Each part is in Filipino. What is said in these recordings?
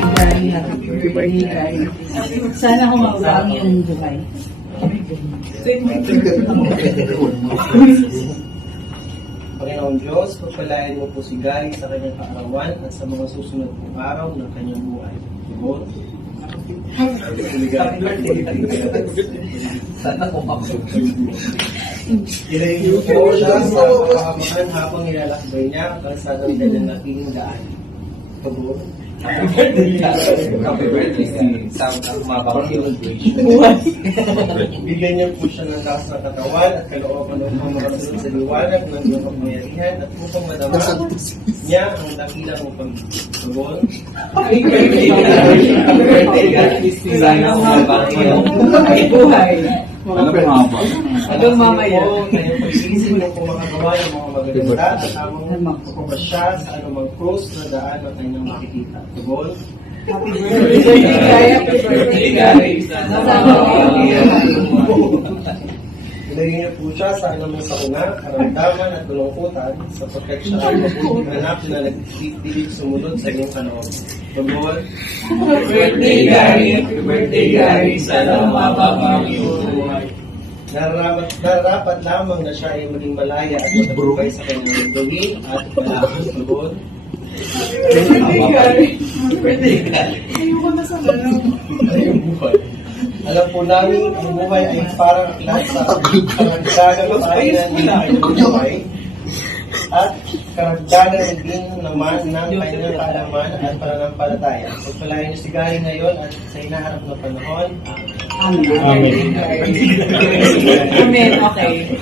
Gary. Happy birthday, Gary. Sana humawag yung Dubai. Panginoong Diyos, pagpalain mo po si Gary sa kanyang kaarawan at sa mga susunod pong araw ng kanyang buhay. Lord, Sana kung ako. ilayin niyo po siya sa kapahamakan habang nilalakbay niya ang kalsadang kanyang nating daan. Lord, Happy birthday, Sam. Ang mabang celebration. bigyan niyo po siya ng lakas ng katawan at kalooban upang makasunod sa liwanag ng iyong kapangyarihan at upang madama niya ang dakilang upang Lord, Happy birthday, Gary. Sana mabang Buhay. Anong mamaya? Kanyang pag-iisip mo kung makagawa ng mga magaganda at habang pagpapasya sa anumang cruise na daan na kanyang makikita. Tugol? Happy birthday, Gary. Ilagay niyo po siya sa anumang sakuna, karamdaman at kalungkutan sapagkat siya ay mabuting anak na nagpipilit sumunod sa iyong kaloob. Tugol? birthday, Gary. Happy birthday, Gary. Sana mabang buhay. Nararapat lamang na siya ay maging malaya at matagubay sa kanyang gawin at malakas. Tugol? Birthday, Gary. Ayong buhay. Alam po namin, ang buhay ay parang aklat sa karagdagang kainan ng kanyang buhay at karagdagang din naman ng kanyang kaalaman at pananampalataya. Pagpalain niyo si Gary ngayon at sa hinaharap na panahon. Amen. Amen. Okay.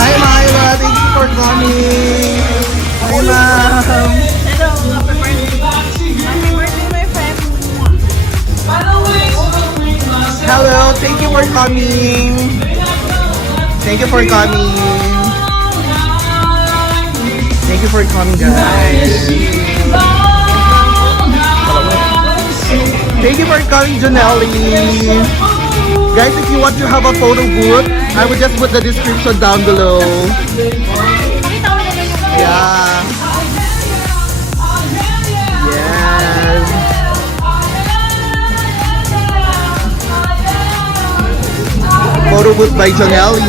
Hi, Myla. Thank you for coming. Hi, ma'am. Hello, happy birthday. Happy birthday, my friend. Hello. Thank you for coming. Thank you for coming. Thank you for coming, guys. Thank you for coming, Janelle. Guys, if you want to have a photo booth, I will just put the description down below. Yeah. Yes. Photo booth by Janelle.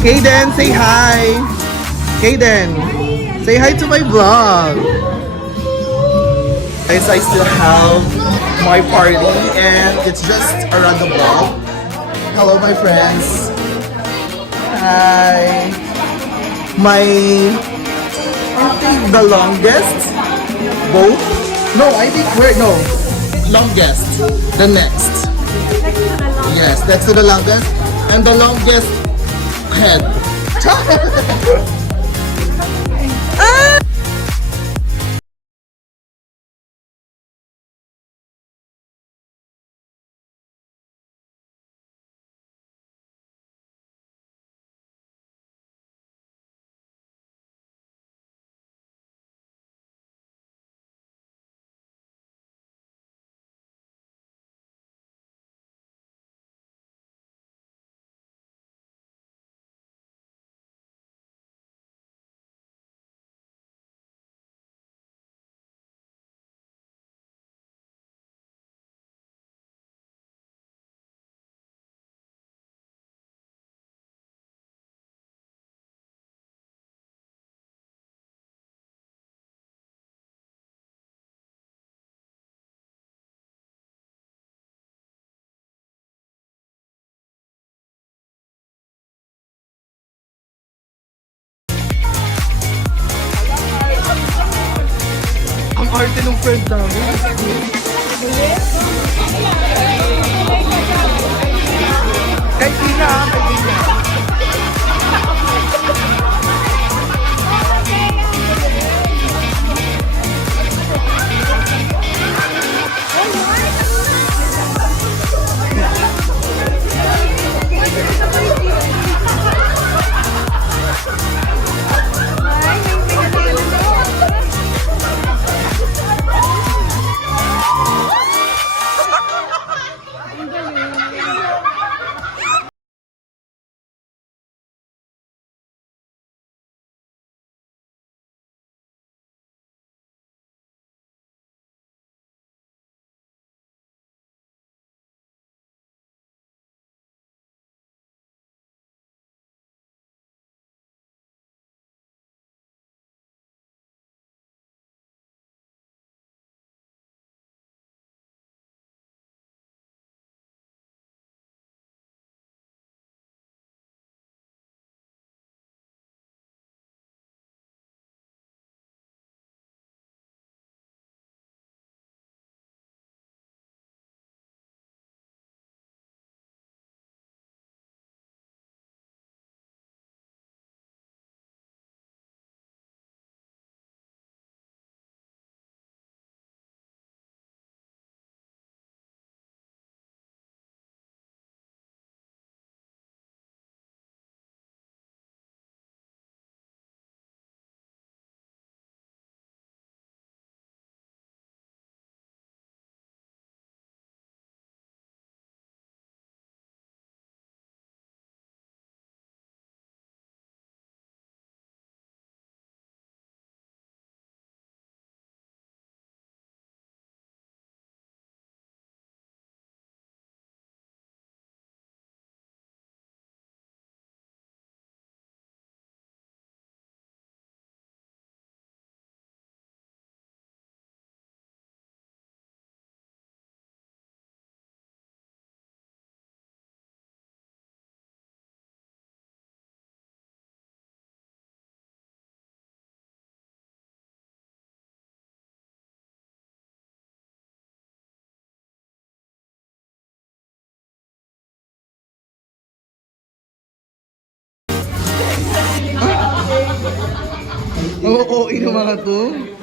Kaden, say hi. Kaden, say hi to my vlog. Guys, I still have my party and it's just around the block. Hello, my friends. Hi. I think the longest both. No, I think no. Longest. The next. Yes, that's the longest. And the longest head. Ang arte ng friend namin. Kay Tina, kay Tina. Oo, ng mga to.